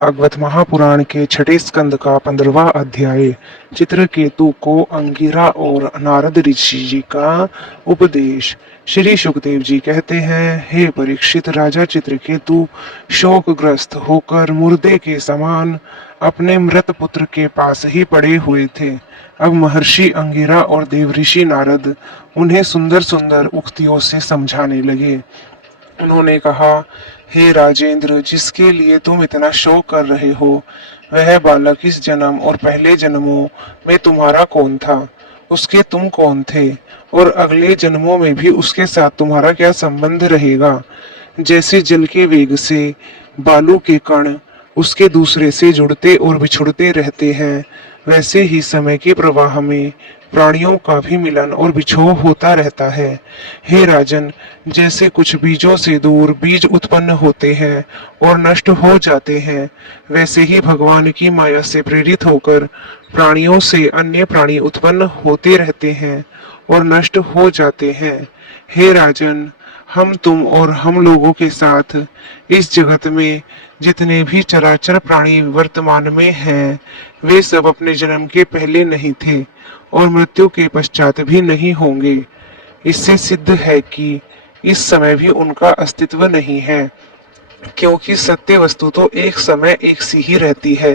भागवत महापुराण के छठे स्कंद का 15वां अध्याय। चित्रकेतु को अंगिरा और नारद ऋषि जी का उपदेश। श्री सुखदेव जी कहते हैं, हे परीक्षित, राजा चित्रकेतु शोकग्रस्त होकर मुर्दे के समान अपने मृत पुत्र के पास ही पड़े हुए थे। अब महर्षि अंगिरा और देवऋषि नारद उन्हें सुंदर सुंदर उक्तियों से समझाने लगे। उन्होंने कहा, हे राजेंद्र, जिसके लिए तुम इतना शोक कर रहे हो, वह बालक इस जन्म और पहले जन्मों में तुम्हारा कौन था, उसके तुम कौन थे, और अगले जन्मों में भी उसके साथ तुम्हारा क्या संबंध रहेगा। जैसे जल के वेग से बालू के कण उसके दूसरे से जुड़ते और बिछुड़ते रहते हैं, वैसे ही समय के प्रवाह में प्राणियों का भी मिलन और बिछोह होता रहता है। हे राजन, जैसे कुछ बीजों से दूर बीज उत्पन्न होते हैं और नष्ट हो जाते हैं, वैसे ही भगवान की माया से प्रेरित होकर प्राणियों से अन्य प्राणी उत्पन्न होते रहते हैं और नष्ट हो जाते हैं। हे राजन, हम तुम और हम लोगों के साथ इस जगत में जितने भी चराचर प्राणी वर्तमान में हैं, वे सब अपने जन्म के पहले नहीं थे और मृत्यु के पश्चात भी नहीं होंगे। इससे सिद्ध है कि इस समय भी उनका अस्तित्व नहीं है, क्योंकि सत्य वस्तु तो एक समय एक सी ही रहती है।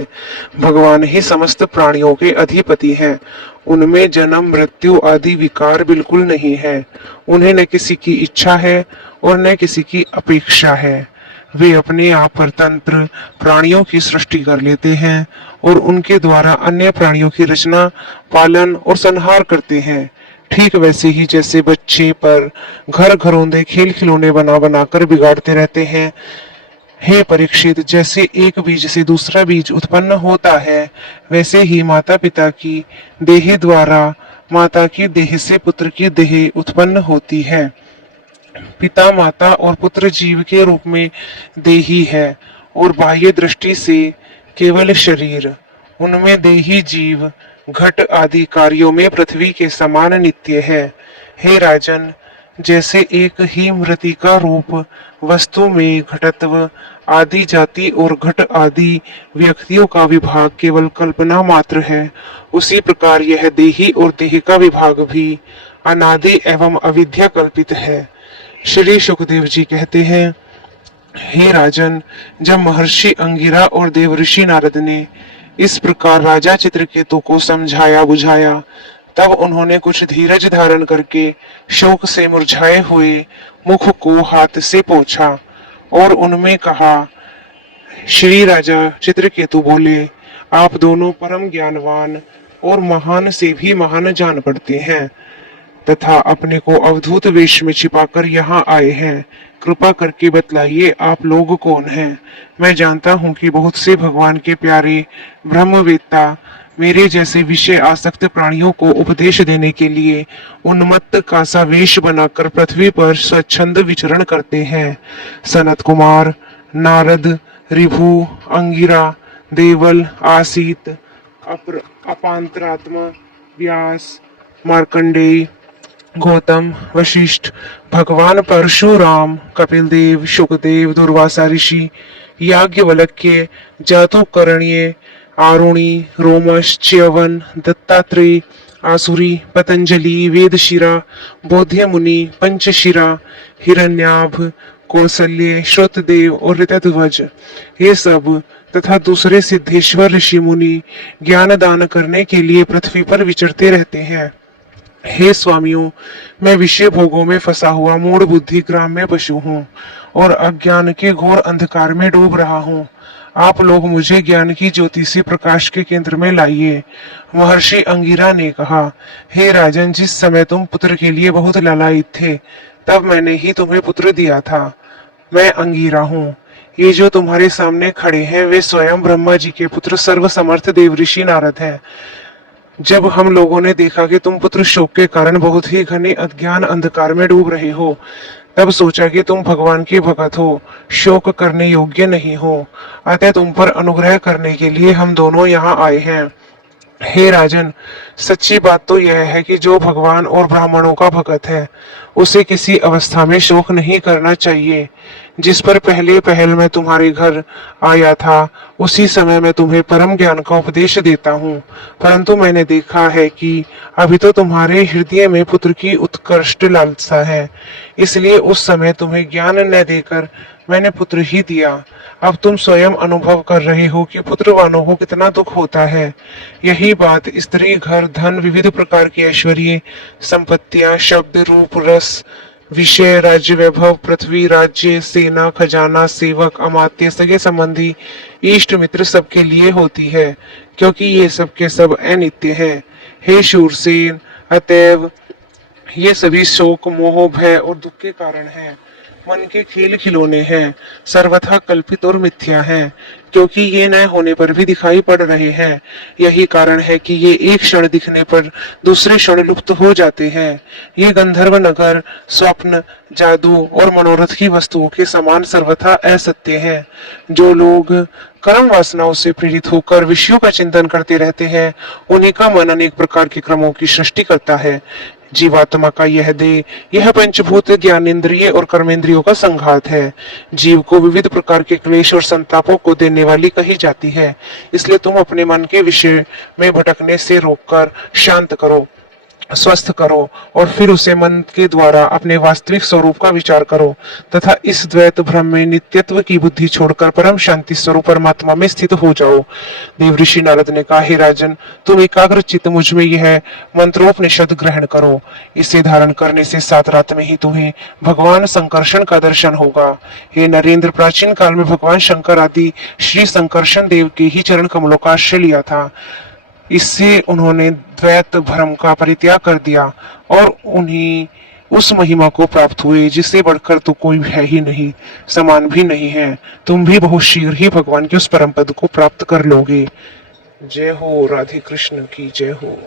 भगवान ही समस्त प्राणियों के अधिपति हैं। उनमें जन्म मृत्यु आदि विकार बिल्कुल नहीं है। उन्हें न किसी की इच्छा है और न किसी की अपेक्षा है। वे अपने आप परतंत्र प्राणियों की सृष्टि कर लेते हैं और उनके द्वारा अन्य प्राणियों की रचना, पालन और संहार करते हैं। ठीक वैसे ही जैसे बच्चे पर घर घरौंदे खेल खिलौने बना बनाकर बिगाड़ते रहते हैं, हे परीक्षित, जैसे एक बीज से दूसरा बीज उत्पन्न होता है, वैसे ही माता पिता की देह द्वारा माता की देह से पुत्र की देह उत्पन्न होती है। पिता, माता और पुत्र जीव के रूप में देही है और बाह्य दृष्टि से केवल शरीर। उनमें देही जीव घट आदि कार्यों में पृथ्वी के समान नित्य है। हे राजन, जैसे एक ही मृतिका रूप वस्तु में घटत्व आदि जाति और घट आदि व्यक्तियों का विभाग केवल कल्पना मात्र है, उसी प्रकार यह देही और देह का विभाग भी अनादि एवं अविद्या कल्पित है। श्री सुखदेव जी कहते हैं, हे राजन, जब महर्षि अंगिरा और देवऋषि नारद ने इस प्रकार राजा चित्रकेतु को समझाया बुझाया, तब उन्होंने कुछ धीरज धारण करके शोक से मुरझाए हुए मुख को हाथ से पोंछा और उनमें कहा, श्री राजा चित्रकेतु बोले, आप दोनों परम ज्ञानवान और महान से भी महान जान पड़ते हैं तथा अपने को अवधूत वेश में छिपाकर यहाँ आए हैं। कृपा करके बतलाइए, आप लोग कौन हैं। मैं जानता हूँ कि बहुत से भगवान के प्यारे ब्रह्मवेत्ता मेरे जैसे विषय आसक्त प्राणियों को उपदेश देने के लिए उन्मत्त का सा वेश बनाकर पृथ्वी पर स्वच्छंद विचरण करते हैं। सनत कुमार, नारद, ऋभु, अंगिरा, देवल, आसीत, अपांतरात्मा, व्यास, मार्कंडेय, गौतम, वशिष्ठ, भगवान परशुराम, कपिल देव, शुकदेव, दुर्वासा ऋषि, याज्ञवल्क्य, जातुकर्ण्य, आरुणि, रोमश, च्यवन, दत्तात्रेय, आसुरी, पतंजलि, वेदशिरा, बोध्य मुनि, पंचशिरा, हिरण्याभ, कौसल्य, श्रुतदेव और ऋतध्वज, ये सब तथा दूसरे सिद्धेश्वर ऋषि मुनि ज्ञान दान करने के लिए पृथ्वी पर विचरते रहते हैं। हे स्वामियों, मैं विषय भोगों में फंसा हुआ मूढ़ बुद्धि ग्राम में पशु हूँ और अज्ञान के घोर अंधकार में डूब रहा हूँ। आप लोग मुझे ज्ञान की ज्योति से प्रकाश के केंद्र में लाइए। महर्षि अंगिरा ने कहा, हे राजन, जिस समय तुम पुत्र के लिए बहुत लालायित थे, तब मैंने ही तुम्हें पुत्र दिया था। मैं अंगिरा हूँ। ये जो तुम्हारे सामने खड़े हैं, वे स्वयं ब्रह्मा जी के पुत्र सर्वसमर्थ देवऋषि नारद हैं। जब हम लोगों ने देखा कि तुम पुत्र शोक के कारण बहुत ही घने अज्ञान अंधकार में डूब रहे हो, तब सोचा कि तुम भगवान के भक्त हो, शोक करने योग्य नहीं हो, अतः तुम पर अनुग्रह करने के लिए हम दोनों यहाँ आए हैं। हे राजन, सच्ची बात तो यह है कि जो भगवान और ब्राह्मणों का भक्त है, उसे किसी अवस्था में शोक नहीं करना चाहिए। जिस पर पहले पहल मैं तुम्हारे घर आया था, उसी समय मैं तुम्हें परम ज्ञान का उपदेश देता हूँ। परंतु मैंने देखा है कि अभी तो तुम्हारे हृदय में पुत्र की उत्कृष्ट लालसा है, इसलिए उस समय तुम्हें ज्ञान न देकर मैंने पुत्र ही दिया। अब तुम स्वयं अनुभव कर रहे हो कि पुत्रवानों को कितना दुख होता है। यही बात स्त्री, घर, धन, विविध प्रकार की ऐश्वर्य, संपत्तियां, शब्द, रूप, रस, विषय, राज्य वैभव, पृथ्वी, राज्य, सेना, खजाना, सेवक, अमात्य, सगे संबंधी, इष्ट मित्र सबके लिए होती है, क्योंकि ये सब के सब अनित्य है। हे शूरसेन, अतएव ये सभी शोक, मोह, भय और दुख के कारण हैं। मन के खेल खिलौने हैं, सर्वथा कल्पित और मिथ्या हैं, क्योंकि ये न होने पर भी दिखाई पड़ रहे हैं। यही कारण है कि ये एक क्षण दिखने पर दूसरे क्षण लुप्त हो जाते हैं। ये गंधर्व नगर स्वप्न, जादू और मनोरथ की वस्तुओं के समान सर्वथा असत्य हैं। जो लोग कर्म वासनाओं से प्रेरित होकर विषयों का चिंतन करते रहते हैं, उन्हीं का मन अनेक प्रकार के क्रमों की सृष्टि करता है। जीवात्मा का यह देह, यह पंचभूत ज्ञानेन्द्रिय और कर्मेंद्रियों का संघात है। जीव को विविध प्रकार के क्लेश और संतापों को देने वाली कही जाती है। इसलिए तुम अपने मन के विषय में भटकने से रोककर शांत करो, स्वस्थ करो और फिर उसे मन के द्वारा अपने वास्तविक स्वरूप का विचार करो तथा इस द्वैत भ्रम में नित्यत्व की बुद्धि छोड़कर परम शांति स्वरूप परमात्मा में स्थित हो जाओ। देव ऋषि नारद ने कहा, हे राजन, तुम एकाग्र चित्त मुझ में यह मंत्रोपनिषद ग्रहण करो। इसे धारण करने से 7 रात में ही तुम्हें भगवान संकर्षण का दर्शन होगा। हे नरेंद्र, प्राचीन काल में भगवान शंकर आदि श्री संकर्षण देव के ही चरण कमलों का आश्रय लिया था। इससे उन्होंने द्वैत भ्रम का परित्याग कर दिया और उन्हीं उस महिमा को प्राप्त हुए जिससे बढ़कर तो कोई है ही नहीं, समान भी नहीं है। तुम भी बहुत शीघ्र ही भगवान के उस परम पद को प्राप्त कर लोगे। जय हो, राधे कृष्ण की जय हो।